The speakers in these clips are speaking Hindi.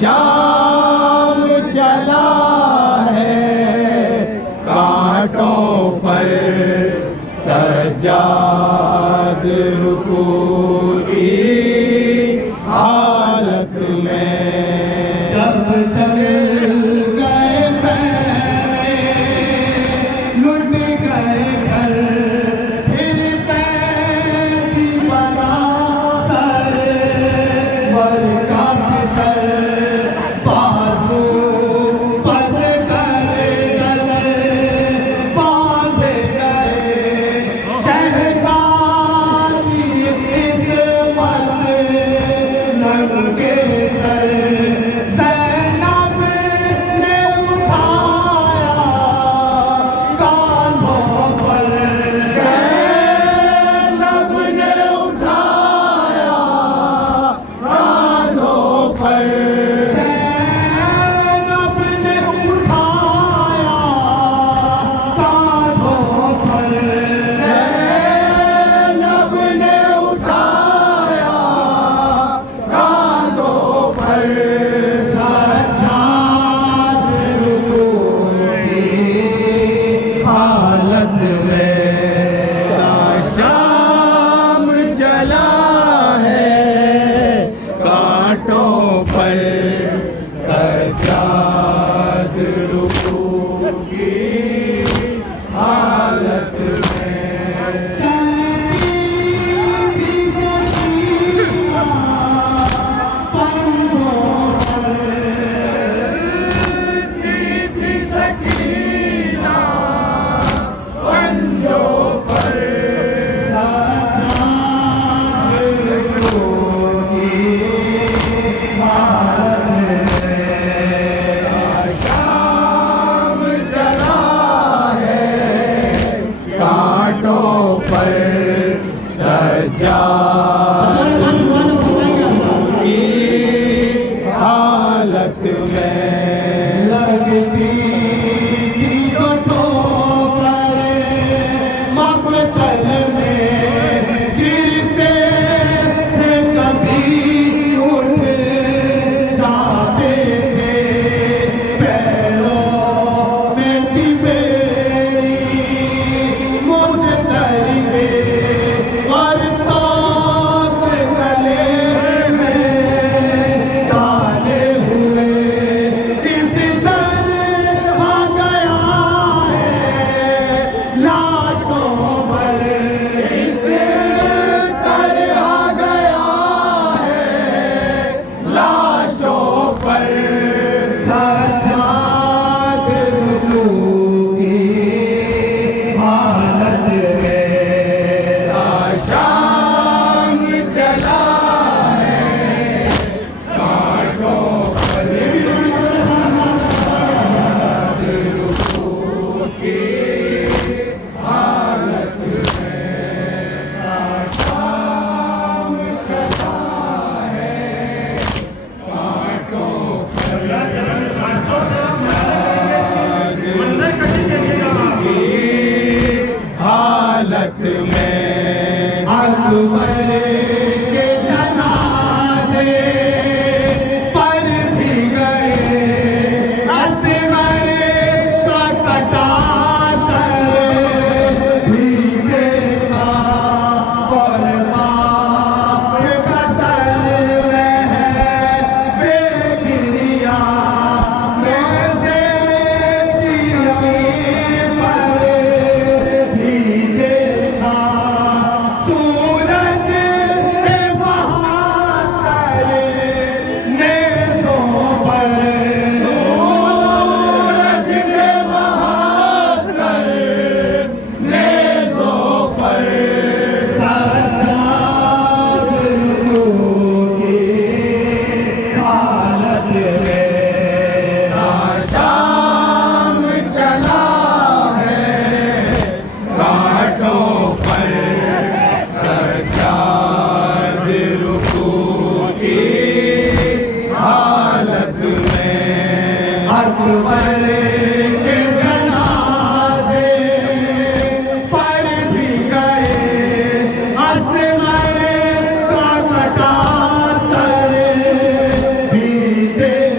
शाम चला है कांटों पर सज्जाद रुकू की हालत में जब चल गए फैले लुट गए घर फिर पैदी बना सर वर का सर बाजू पस कर गले बांधे गए शहजादी किस्मत नंगे सर ज़ैनब ने उठाया कांधों पर ज़ैनब ने उठाया कांधों पर ज़ैनब ने उठाया कांधों पर ज़ैनब ने उठाया कांधों पर सज्जाद रुकू की हालत में शाम चला है कांटों पर सज्जाद रुकू की हालत में चलती थी सकीना पंखों पर चलती थी सकीना पंजों पर सज्जाद रुकू की हालत में शाम चला है कांटों पर सज्जाद की हालत में लगती थी जो ठोकर मक़तल में गिरते थे कभी उठ जाते थे पैरों में थी बेड़ी मुझे डर गए और तोप गले में डाले हुए इस तरह गया है लाशों पर इस तरह गया है लाशों पर सज्जाद रुकू की हालत में शाम चला है कांटों पर सज्जाद रुकू की हालत में शाम चला है कांटों पर की हालत में अकबर के जनाज़े पर भी गए असगर का कटा सर भी देखा और बाप का सर में है वे गिरिया में से पर भी देखा सूरज के बहाकर नेज़ों पर सूरज के बहाकर नेज़ों पर सज्जाद रुकू की हालत में शाम चला है कांटों पर सज्जाद रुकू की हालत में अकबर के जनाज़े पर भी गए असगर का कटा सर भी देखा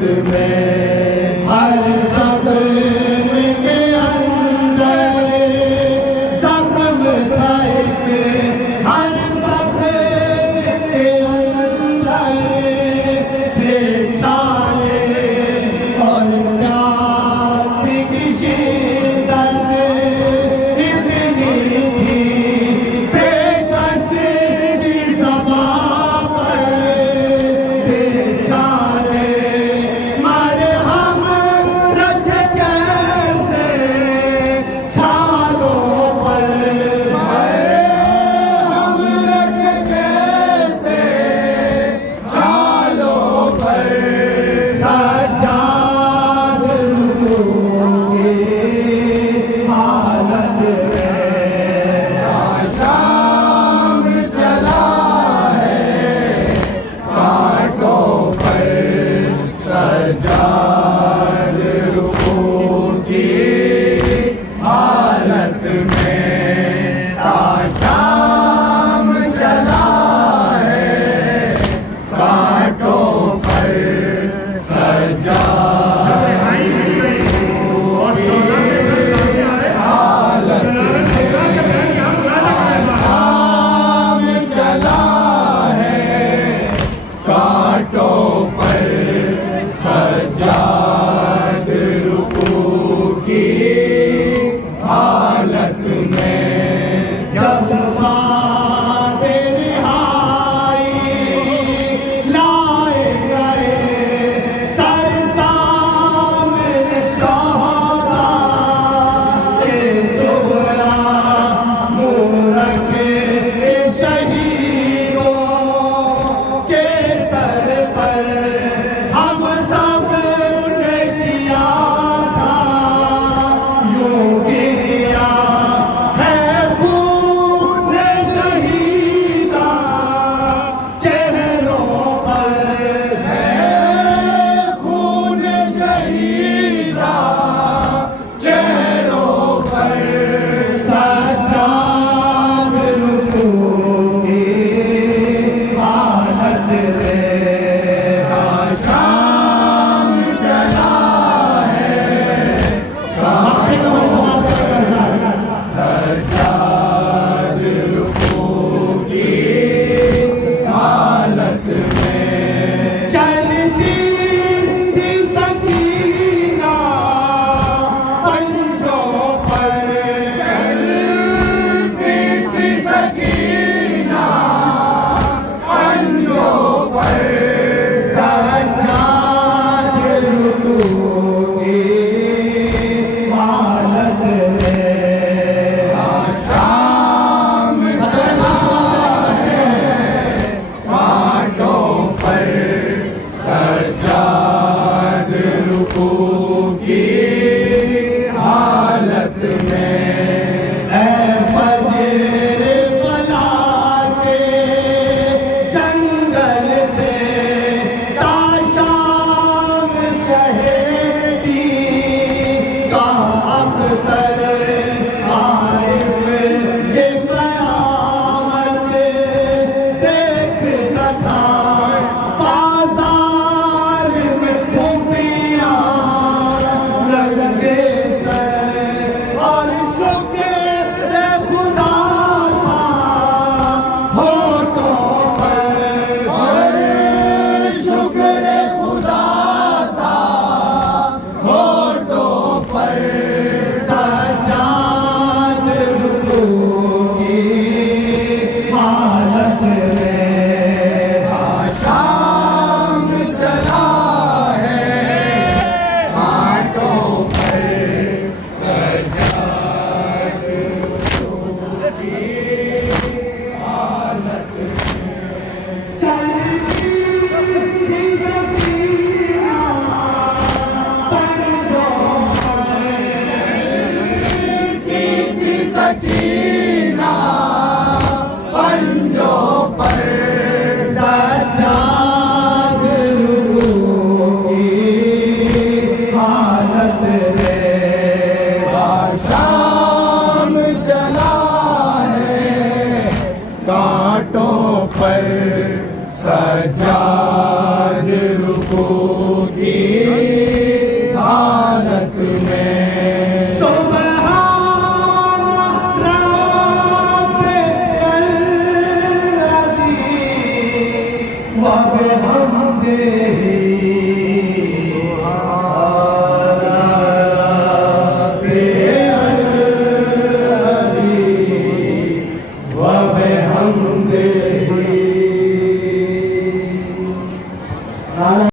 में